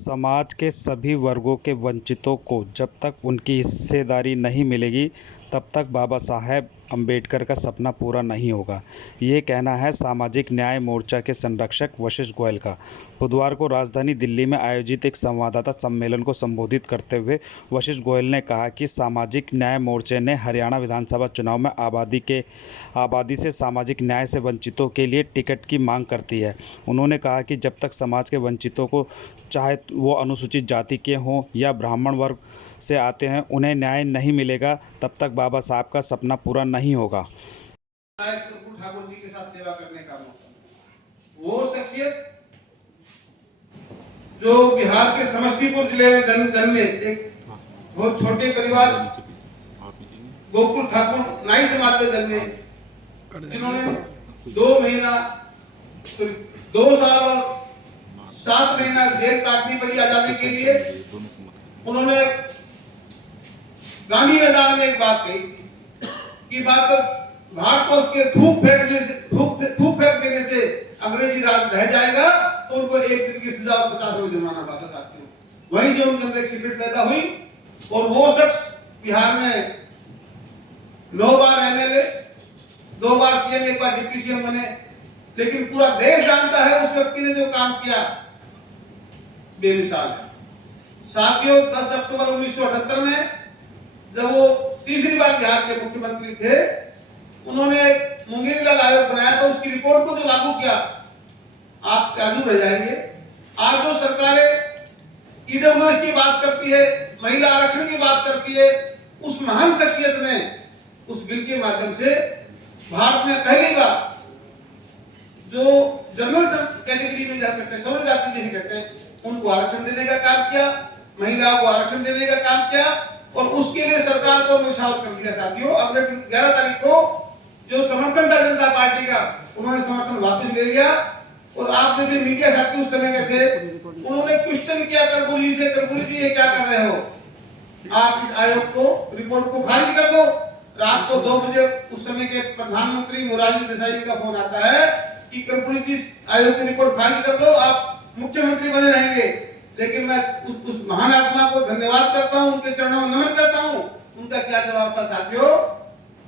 समाज के सभी वर्गों के वंचितों को जब तक उनकी हिस्सेदारी नहीं मिलेगी तब तक बाबा साहेब अम्बेडकर का सपना पूरा नहीं होगा। ये कहना है सामाजिक न्याय मोर्चा के संरक्षक वशिष्ठ गोयल का। बुधवार को राजधानी दिल्ली में आयोजित एक संवाददाता सम्मेलन को संबोधित करते हुए वशिष्ठ गोयल ने कहा कि सामाजिक न्याय मोर्चे ने हरियाणा विधानसभा चुनाव में आबादी से सामाजिक न्याय से वंचितों के लिए टिकट की मांग करती है। उन्होंने कहा कि जब तक समाज के वंचितों को, चाहे वो अनुसूचित जाति के हों या ब्राह्मण वर्ग से आते हैं, उन्हें न्याय नहीं मिलेगा, तब तक बाबा साहब का सपना पूरा नहीं होगा। ठाकुर जी के साथ सेवा करने का मौका, वो शख्सियत जो बिहार के समस्तीपुर जिले में जन्मे एक बहुत छोटे परिवार गोकुल ठाकुर नाई समाज में जन्मे, जिन्होंने 2 साल और 7 महीना जेल काटनी पड़ी आजादी के लिए। उन्होंने गांधी मैदान में एक बात कही कि भारतवर्ष के थूक फेंक देने से अंग्रेजी राज रह जाएगा, तो उनको 1 दिन की सजा और 50 रुपये जुर्माना पाता साथियों। वहीं से उनके अंदर एक स्पिरिट पैदा हुई और वो शख्स बिहार में 9 बार एमएलए, 2 बार सीएम, 1 बार डिप्टी सीएम बने। लेकिन पूरा देश जानता है उस व्यक्ति ने जो काम किया बेमिसाल है साथियों। 10 अक्टूबर 1978 में जब वो तीसरी बार बिहार के मुख्यमंत्री थे, उन्होंने मुंगेरी लाल आयोग बनाया था। उसकी रिपोर्ट को जो लागू किया, आप ताजुब रह जाएंगे। आज जो सरकारें ईडब्ल्यूएस की बात करती है, महिला आरक्षण की बात करती है, उस महान शख्सियत ने उस बिल के माध्यम से भारत में पहली बार जो जनरल कैटेगरी में जा करते हैं, सर्व जाति जिन्हें कहते हैं, उनको आरक्षण देने का काम किया, महिलाओं को आरक्षण देने का काम किया और उसके लिए सरकार को न्यौछावर कर दिया साथियों। अगले 11 तारीख को जो समर्थन था जनता पार्टी का, उन्होंने समर्थन वापस ले लिया। और आप जैसे मीडिया साथी उस समय में थे, उन्होंने क्वेश्चन किया कर्पूरी जी से, कर्पूरी जी ये क्या कर रहे हो, आप इस आयोग को, रिपोर्ट को खारिज कर दो। रात को 2 बजे उस समय के प्रधानमंत्री मोरारजी देसाई का फोन आता है कि कर्पूरी जी आयोग की रिपोर्ट खारिज कर दो, आप मुख्यमंत्री बने रहेंगे। लेकिन मैं उस महान आत्मा को धन्यवाद करता हूं, उनके चरणों में नमन करता हूं। उनका क्या जवाब था साथियों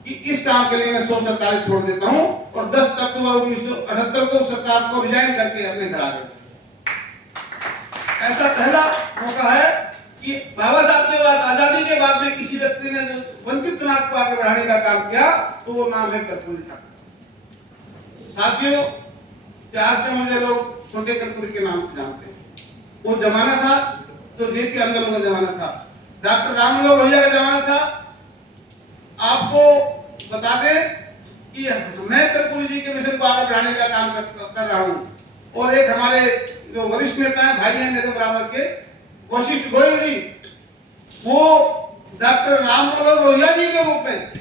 कि इस काम के लिए मैं 100 सरकारें छोड़ देता हूं और 10 अक्टूबर 1978 को सरकार को रिजाइन करके अपने घर आ गए। ऐसा पहला मौका है कि बाबा साहब के बाद, आजादी के बाद में किसी व्यक्ति ने जो वंचित समाज को आगे बढ़ाने का काम किया, तो वो नाम है कर्पूरी ठाकुर। साथियों, प्यार से मुझे लोग छोटे कर्पूरी के नाम से जानते हैं। वो जमाना था तो जेपी अंदर का जमाना था, डॉक्टर राममनोहर लोहिया का जमाना था। आपको बता दें कि मैं कर्पूरी जी के मिशन को आगे बढ़ाने का काम कर रहा हूं। और एक हमारे जो वरिष्ठ नेता हैं, भाई हैं मेरे बराबर के, वशिष्ठ गोयल जी, वो डॉक्टर राममनोहर लोहिया जी के रूप में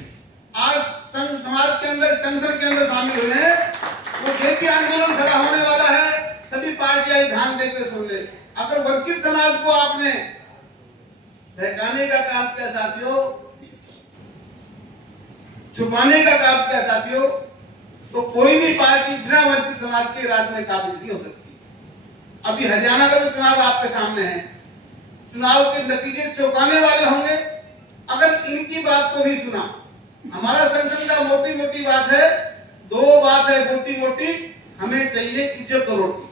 आज संघ समाज के अंदर, संगठन के अंदर शामिल हुए हैं। वो जेपी आंदोलन खड़ा होने वाला है, सभी पार्टियां ध्यान देकर सुन ले। अगर वंचित समाज को आपने बहकाने का काम किया साथियों, छुपाने का काम किया साथियों, तो कोई भी पार्टी बिना वंचित समाज के राज में काबिज नहीं हो सकती। अभी हरियाणा का जो चुनाव आपके सामने है, चुनाव के नतीजे चौंकाने वाले होंगे अगर इनकी बात को नहीं सुना। हमारा संगठन का मोटी मोटी बात है, 2 बात है मोटी मोटी, हमें चाहिए इज्जत और रोटी।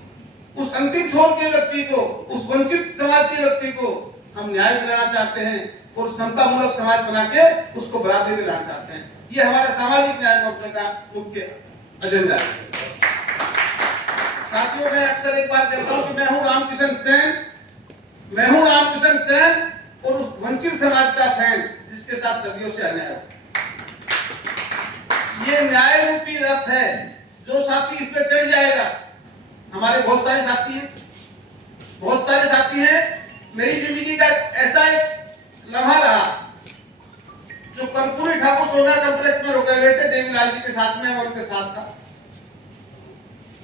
उस अंतिम छोर के व्यक्ति को, उस वंचित समाज के व्यक्ति को हम न्याय दिलाना चाहते हैं और समतामूलक समाज बना के उसको बराबरी में लाना चाहते हैं। ये हमारा सामाजिक न्याय मोर्चा का मुख्य एजेंडा है साथियों। मैं अक्सर एक बात कहता हूं कि मैं हूं रामकिशन सेन और उस वंचित समाज का फैन जिसके साथ सदियों से अन्याय है। ये न्याय रूपी रथ है, जो साथी इस पे चढ़ जाएगा, हमारे बहुत सारे साथी हैं। मेरी जिंदगी का ऐसा एक लम्हा रहा जो कर्पूरी ठाकुर सोना कॉम्प्लेक्स में रुके हुए थे, देवीलाल जी के साथ में, उनके साथ था।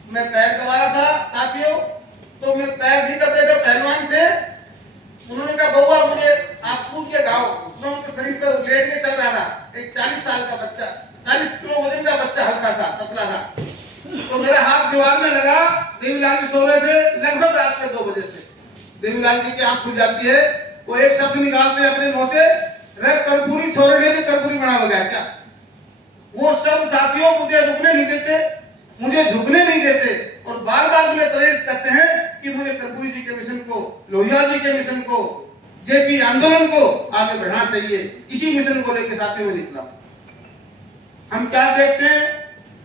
मैं पैर दबा रहा था साथियों, तो मेरे पैर नहीं दबे थे, पहलवान थे। उन्होंने कहा बउआ मुझे आप कूद के गाओ। मैं उनके शरीर पर लेट के चल रहा था, एक 40 साल का बच्चा, 40 किलो वजन का बच्चा, हल्का सा पतला था। तो मेरा हाथ दीवार में लगा, देवीलाल जी सो रहे थे, लगभग रात के 2 बजे से। देवीलाल आंख खुल जाती है, वो एक शब्द निकालते हैं अपने मुंह से, रे कर्पूरी छोरे ने भी कर्पूरी बना हो गया क्या? वो शब्द साथियों मुझे रुकने नहीं देते, मुझे झुकने नहीं देते और बार बार मुझे प्रेरित करते हैं कि मुझे कर्पूरी जी के मिशन को, लोहिया जी के मिशन को, जेपी आंदोलन को आगे बढ़ाना चाहिए। इसी मिशन को लेकर साथियों में निकला। हम क्या देखते हैं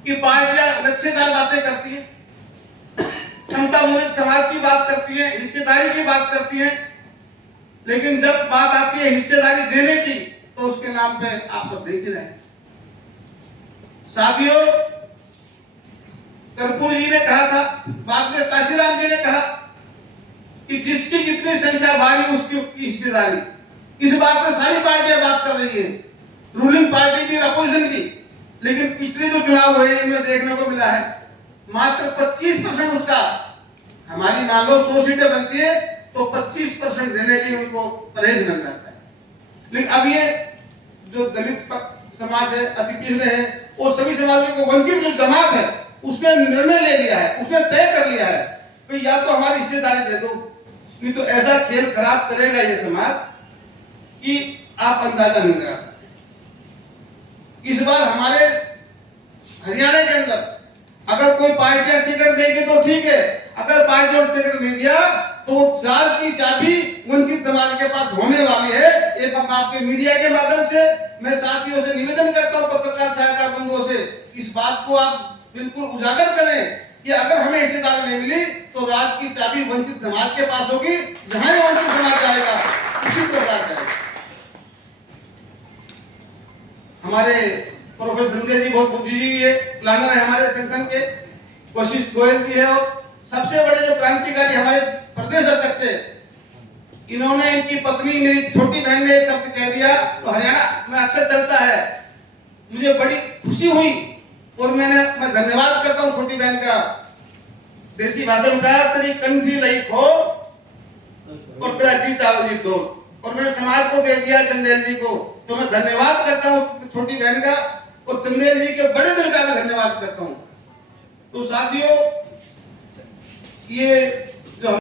कि पार्टियां लक्ष्यदार बातें करती हैं, क्षमता मूलक समाज की बात करती है, हिस्सेदारी की बात करती है, लेकिन जब बात आती है हिस्सेदारी देने की तो उसके नाम पे आप सब देख ही रहे हैं। साथियों, कर्पूरी जी ने कहा था, बाद में काशीराम जी ने कहा कि जिसकी जितनी संख्या भारी उसकी उतनी हिस्सेदारी। इस बात में सारी पार्टियां बात कर रही है, रूलिंग पार्टी भी, अपोजिशन भी, लेकिन पिछले जो चुनाव हुए इनमें देखने को मिला है मात्र 25% उसका। हमारी मान लो 100 सीटें बनती है तो 25% देने की उनको परहेज नजर आता है। लेकिन अब ये जो दलित समाज है, अति पिछड़े हैं, वो सभी समाजों को वंचित जो जमात है उसने निर्णय ले लिया है, उसने तय कर लिया है कि या तो हमारी हिस्सेदारी दे दो, नहीं तो ऐसा खेल खराब करेगा ये समाज कि आप अंदाजा नहीं लगा सकते। इस बार हमारे हरियाणा के अंदर अगर कोई पार्टियां टिकट देगी तो ठीक है, अगर पार्टियों ने टिकट नहीं दिया तो राज की चाबी वंचित समाज के पास होने वाली है। एक आपके मीडिया के माध्यम से मैं साथियों से निवेदन करता हूं, पत्रकार सहायता बंधुओं से, इस बात को आप बिल्कुल उजागर करें कि अगर हमें हिस्सेदारी नहीं मिली तो राज की चाबी वंचित समाज के पास होगी। जहां वंचित समाज जाएगा उसी प्रकार जाएगा। हमारे प्रोफेसर संजय जी बहुत बुद्धिजीवी है, प्लानर है हमारे संगठन के, कोशिश गोयल जी है, और सबसे बड़े जो क्रांतिकारी हमारे प्रदेश अध्यक्ष है, इन्होंने, इनकी पत्नी, मेरी छोटी बहन ने एक शब्द कह दिया तो हरियाणा में अक्सर चलता है, मुझे बड़ी खुशी हुई और मैं धन्यवाद करता हूं छोटी बहन का। देसी भाषा में कहा, तेरी कंठी लई खो और तेरा जी चावल जी दो, और मैंने समाज को दे दिया चंदेल जी को, तो मैं धन्यवाद करता हूं छोटी बहन का और चंदेल जी के बड़े दिल का मैं धन्यवाद करता हूं। तो साथियों, ये जो